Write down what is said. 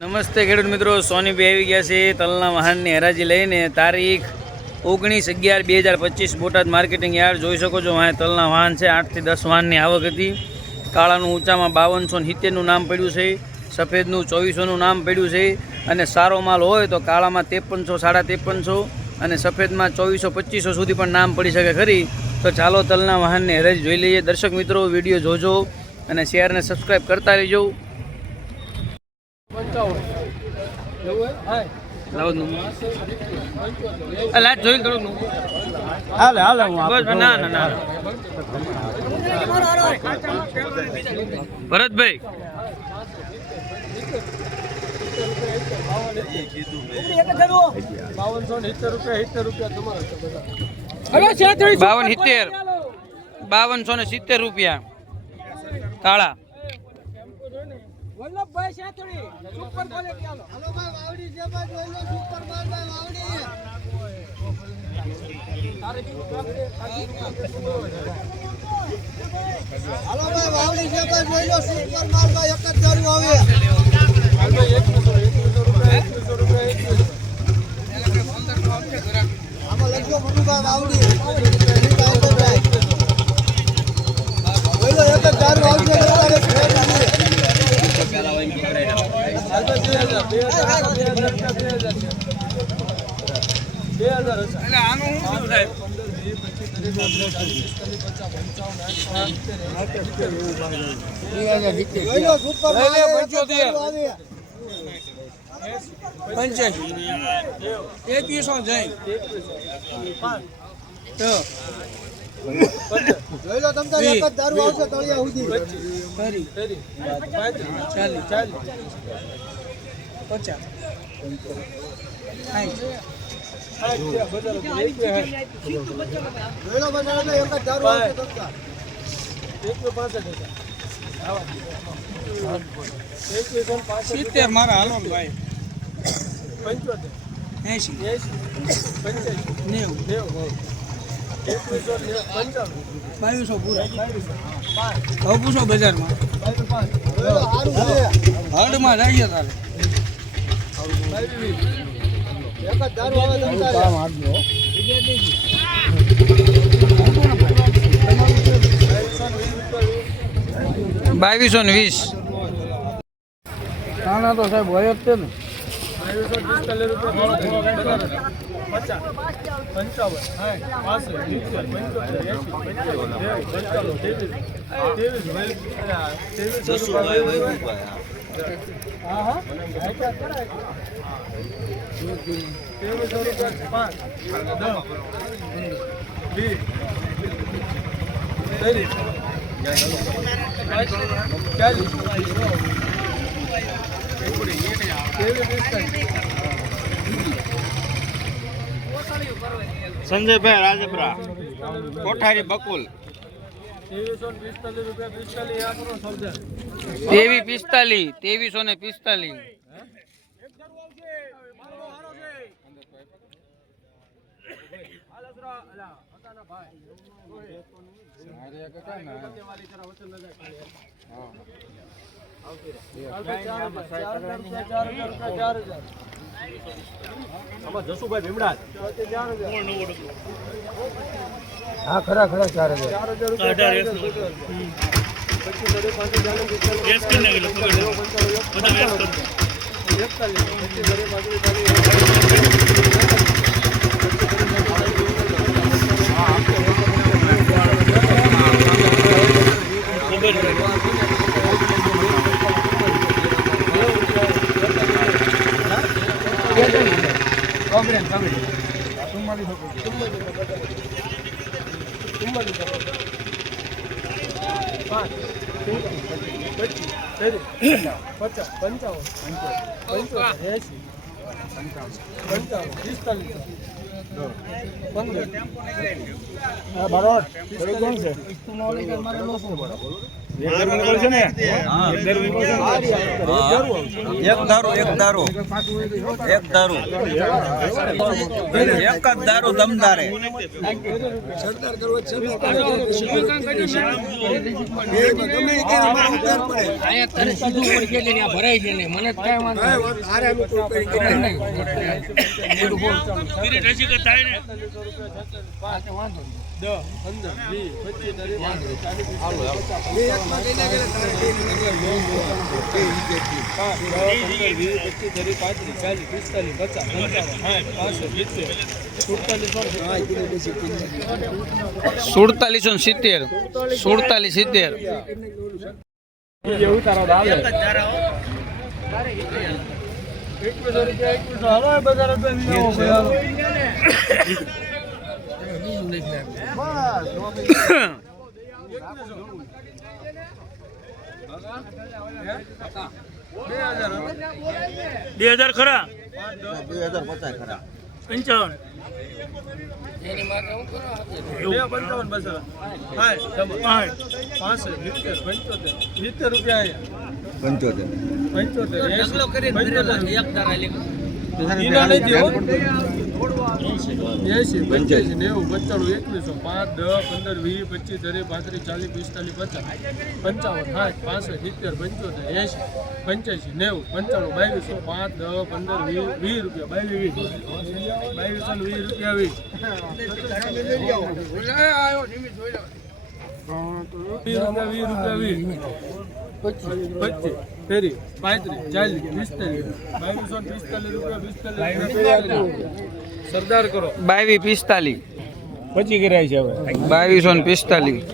નમસ્તે ખેડૂત મિત્રો સોની ભાઈ આવી ગયા છે તલના વાહનની હરાજી લઈને તારીખ ઓગણીસ અગિયાર બે હજાર પચીસ બોટાદ માર્કેટિંગ યાર્ડ. જોઈ શકો છો, અહીંયા તલના વાહન છે, આઠથી દસ વાહનની આવક હતી. કાળાનું ઊંચામાં બાવનસો સિત્તેરનું નામ પડ્યું છે, સફેદનું ચોવીસોનું નામ પડ્યું છે. અને સારો માલ હોય તો કાળામાં ત્રેપનસો, સાડા ત્રેપનસો અને સફેદમાં ચોવીસો, પચીસો સુધી પણ નામ પડી શકે ખરી. તો ચાલો તલના વાહનની હરાજી જોઈ લઈએ. દર્શક મિત્રો, વીડિયો જોજો અને શેરને સબસ્ક્રાઈબ કરતા રહેજો. હાલે હાલે હું ના ના ના ભરતભાઈ બાવન સિત્તેર. બાવનસો ને સિત્તેર રૂપિયા. કાળા. વલ્લભભાઈ શેતળી સુપર ક્વોલિટી આલો. હાલો ભાઈ વાવડી છે ભાઈ જોઈ લો સુપર માલ ભાઈ વાવડી. હાલો ભાઈ વાવડી છે ભાઈ જોઈ લો સુપર માલ ભાઈ એક જ દારૂ આવે આમાં લખજો મનુભાઈ વાવડી જોઈ લો એક જ દારૂ આવશે તમારે ફેર નથી. થયું સાહેબ જોઈ જોઈ લો તમ તાર એક જ તાર. સિત્તેર મારા હાલો ભાઈ. એસી નેવું. બાવીસો પૂરા. પૂછો બજારમાં. જોઈ રાખીએ તારે એક જ દારૂ આવે તમ તારે બાવીસો ને વીસ ના તો સાહેબ હોય જ તે ને સંજયભાઈ રાજપરા કોઠારી બકુલ. તેવી પિસ્તાલીસ ત્રેવીસો ને પિસ્તાલીસ. હા ખરા ખરા ચાર હજાર. એકતાલીસ કોમ્પ્લેન કોમ્પ્લેન ચુમ્માલીસ ચુમ્માલીસ પાંચ પચાસ પંચાવન પંચોતેર એસી પંચાવન પિસ્તાલીસ પંદર બરોબર કોણ છે એક દારૂ એક દારૂ એક દારૂ. એક જ દારૂ દમદારે. છે ને મને વાંધો હા, સિત્તેર સુડતાલીસ સિત્તેર કોઈ કરી કરી નહીં. બે એકમાં લઈને ગયેલા, તારે બે હજાર ખરા? બે હજાર પચાસ ખરા પંચાવન એની માટે હું કરો પંચોતેર. ઢગલો એસી પંચ્યાસી નેવું પંચાણું એકવીસો પાંચ દસ પંદર વીસ પચીસ ત્રીસ પાંત્રીસ ચાલીસ પિસ્તાલીસ પચાસ પંચાવન સાઠ પાસઠ સિત્તેર પંચોતેર એસી પંચ્યાસી નેવું પંચાણું બાવીસો પાંચ દસ પંદર વીસ વીસ રૂપિયા બાવીસ વીસ બાવીસો ને વીસ રૂપિયા વીસ. વીસ રૂપિયા વીસ. પચીસ ફેરી પાંત્રીસ ચાલીસ પિસ્તાલીસ. પિસ્તાલીસ પિસ્તાલીસ સરદાર કરો. બાવીસ પિસ્તાલીસ. પછી કરાય છે હવે. બાવીસો ને પિસ્તાલીસ.